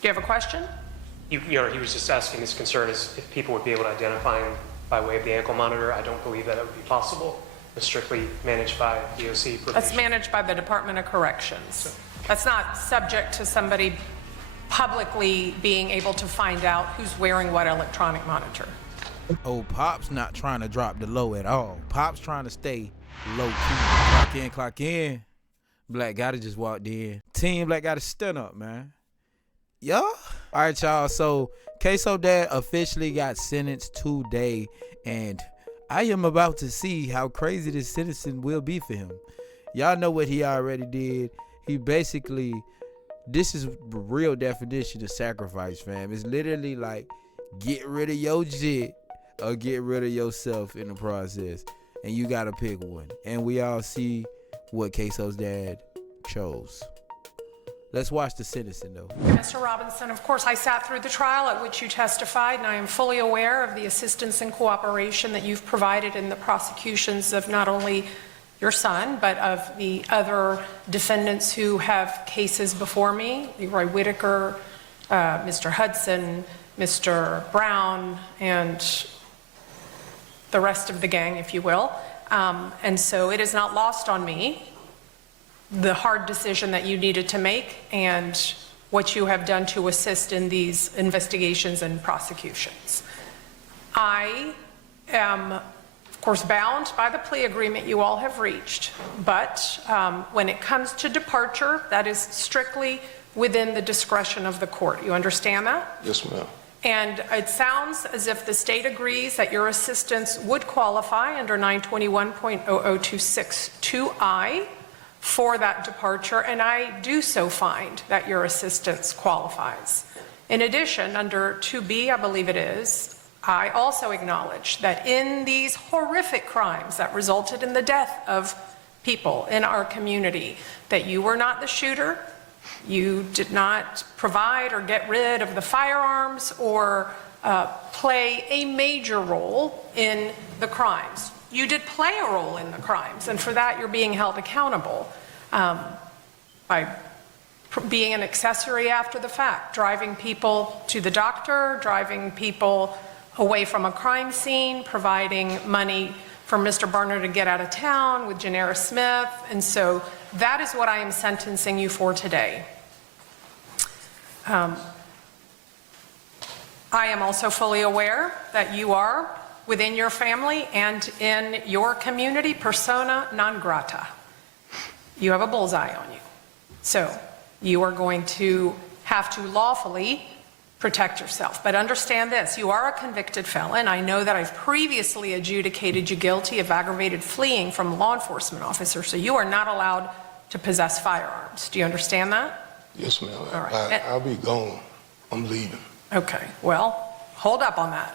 Do you have a question? He was just asking, his concern is if people would be able to identify him by way of the ankle monitor. I don't believe that it would be possible. It's strictly managed by DOC. That's managed by the Department of Corrections. That's not subject to somebody publicly being able to find out who's wearing what electronic monitor. Oh, Pop's not trying to drop the low at all. Pop's trying to stay low key. Clock in. Black Gotta just walked in. Team Black Gotta stand up, man. Yeah. All right, y'all. So Ksoo dad officially got sentenced today, and I am about to see how crazy this sentencing will be for him. Y'all know what he already did. He basically, this is the real definition of sacrifice, fam. It's literally like get rid of your shit or get rid of yourself in the process, and you gotta pick one. And we all see what Ksoo's dad chose. Let's watch the sentencing, though. Mr. Robinson, of course, I sat through the trial at which you testified, and I am fully aware of the assistance and cooperation that you've provided in the prosecutions of not only your son, but of the other defendants who have cases before me, Leroy Whitaker, Mr. Hudson, Mr. Brown, and the rest of the gang, if you will. And so it is not lost on me the hard decision that you needed to make and what you have done to assist in these investigations and prosecutions. I am, of course, bound by the plea agreement you all have reached, but when it comes to departure, that is strictly within the discretion of the court. You understand that? Yes, ma'am. And it sounds as if the state agrees that your assistance would qualify under 921.00262I for that departure, and I do so find that your assistance qualifies. In addition, under 2B, I believe it is, I also acknowledge that in these horrific crimes that resulted in the death of people in our community, that you were not the shooter, you did not provide or get rid of the firearms or play a major role in the crimes. You did play a role in the crimes, and for that you're being held accountable by being an accessory after the fact, driving people to the doctor, driving people away from a crime scene, providing money for Mr. Barner to get out of town with Janera Smith, and so that is what I am sentencing you for today. I am also fully aware that you are, within your family and in your community, persona non grata. You have a bullseye on you. So you are going to have to lawfully protect yourself. But understand this, you are a convicted felon. I know that I've previously adjudicated you guilty of aggravated fleeing from a law enforcement officer, so you are not allowed to possess firearms. Do you understand that? Yes, ma'am. All right. I'll be gone. I'm leaving. Okay, well, hold up on that.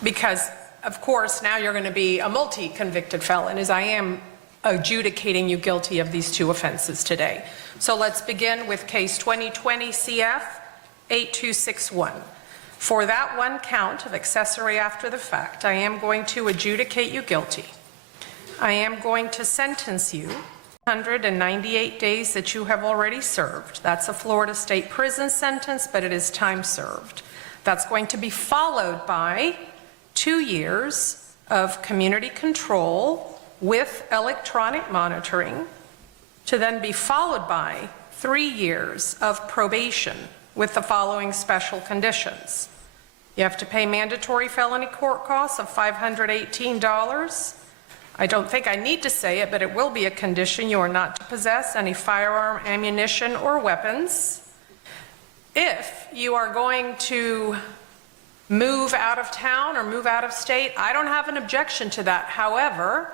Because, of course, now you're going to be a multi-convicted felon, as I am adjudicating you guilty of these two offenses today. So let's begin with case 2020 CF 8261. For that one count of accessory after the fact, I am going to adjudicate you guilty. I am going to sentence you 198 days that you have already served. That's a Florida State prison sentence, but it is time served. That's going to be followed by 2 years of community control with electronic monitoring, to then be followed by 3 years of probation with the following special conditions. You have to pay mandatory felony court costs of $518. I don't think I need to say it, but it will be a condition. You are not to possess any firearm, ammunition, or weapons. If you are going to move out of town or move out of state, I don't have an objection to that. However,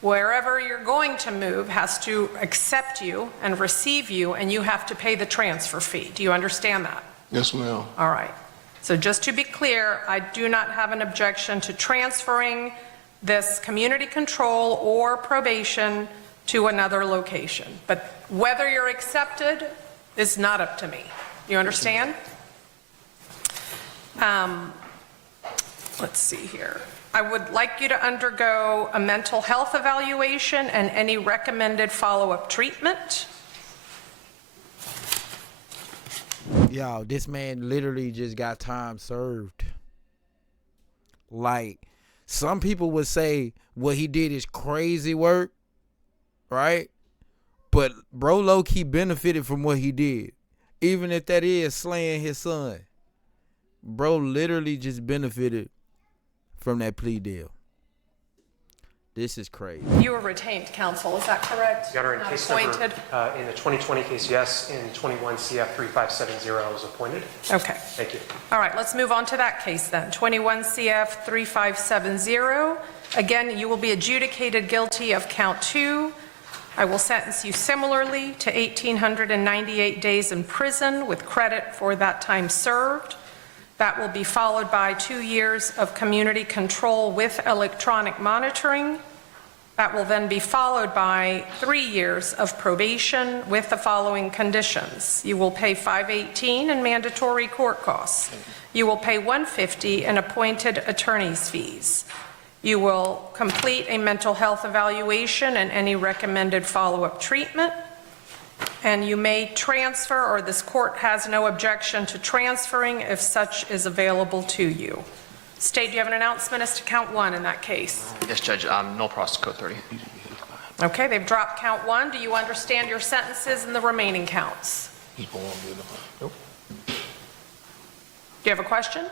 wherever you're going to move has to accept you and receive you, and you have to pay the transfer fee. Do you understand that? Yes, ma'am. All right. So just to be clear, I do not have an objection to transferring this community control or probation to another location. But whether you're accepted is not up to me. You understand? Let's see here. I would like you to undergo a mental health evaluation and any recommended follow-up treatment. Y'all, this man literally just got time served. Like, some people would say what he did is crazy work, right? But bro low-key benefited from what he did. Even if that is slaying his son. Bro literally just benefited from that plea deal. This is crazy. You were retained counsel, is that correct? Your Honor, in Not case appointed? number, in the 2020 case, yes. In 21 CF 3570, I was appointed. Okay. Thank you. All right, let's move on to that case then. 21 CF 3570. Again, you will be adjudicated guilty of count 2. I will sentence you similarly to 1,898 days in prison with credit for that time served. That will be followed by 2 years of community control with electronic monitoring. That will then be followed by 3 years of probation with the following conditions. You will pay $518 in mandatory court costs. You will pay $150 in appointed attorney's fees. You will complete a mental health evaluation and any recommended follow-up treatment. And you may transfer, or this court has no objection to transferring if such is available to you. State, do you have an announcement as to count 1 in that case? Yes, Judge. No process code 30. Okay, they've dropped count 1. Do you understand your sentences and the remaining counts? Nope. Do you have a question?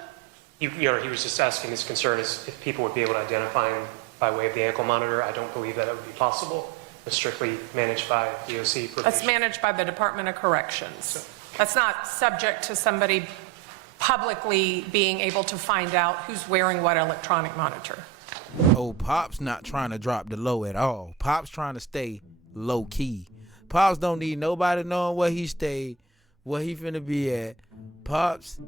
Your Honor, he was just asking, his concern is if people would be able to identify him by way of the ankle monitor. I don't believe that it would be possible. It's strictly managed by DOC probation. That's managed by the Department of Corrections. That's not subject to somebody publicly being able to find out who's wearing what electronic monitor. Oh, Pop's not trying to drop the low at all. Pop's trying to stay low key. Pops don't need nobody knowing where he stayed, where he finna be at. Pops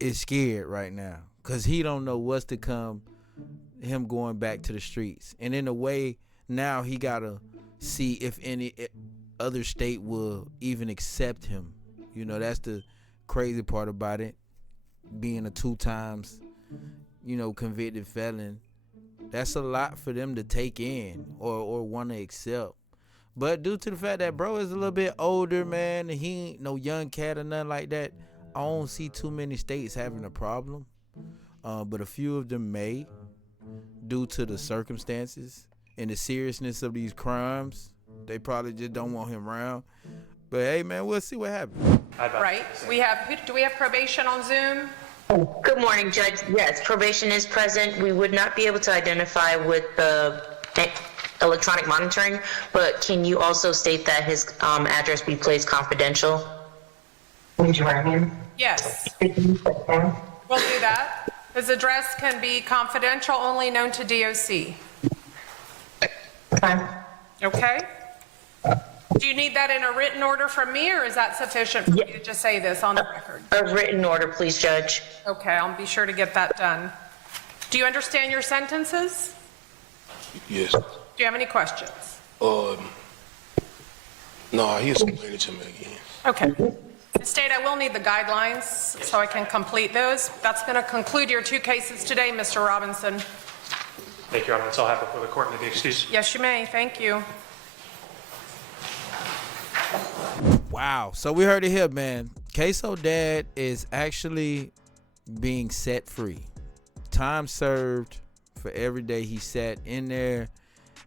is scared right now because he don't know what's to come, him going back to the streets. And in a way, now he gotta see if any other state will even accept him. You know, that's the crazy part about it. Being a 2 times, convicted felon. That's a lot for them to take in or want to accept. But due to the fact that bro is a little bit older, man, and he ain't no young cat or nothing like that, I don't see too many states having a problem. But a few of them may, due to the circumstances and the seriousness of these crimes. They probably just don't want him around. But hey, man, we'll see what happens. Right. Do we have probation on Zoom? Good morning, Judge. Yes, probation is present. We would not be able to identify with the electronic monitoring, but can you also state that his address be placed confidential? Raise your right hand. Yes. We'll do that. His address can be confidential, only known to DOC. Fine. Okay? Do you need that in a written order from me, or is that sufficient for me to just say this on the record? A written order, please, Judge. Okay, I'll be sure to get that done. Do you understand your sentences? Yes. Do you have any questions? No, he explained it to me again. Okay. State, I will need the guidelines so I can complete those. That's going to conclude your 2 cases today, Mr. Robinson. Thank you, Your Honor. That's all I have before the court. May I be excused? Yes, you may. Thank you. Wow. So we heard it here, man. Ksoo dad is actually being set free. Time served for every day he sat in there.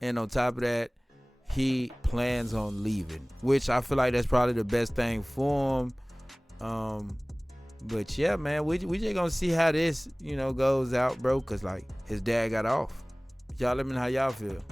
And on top of that, he plans on leaving, which I feel like that's probably the best thing for him. But yeah, man, we just gonna see how this, goes out, bro. Cause like his dad got off. Y'all let me know how y'all feel.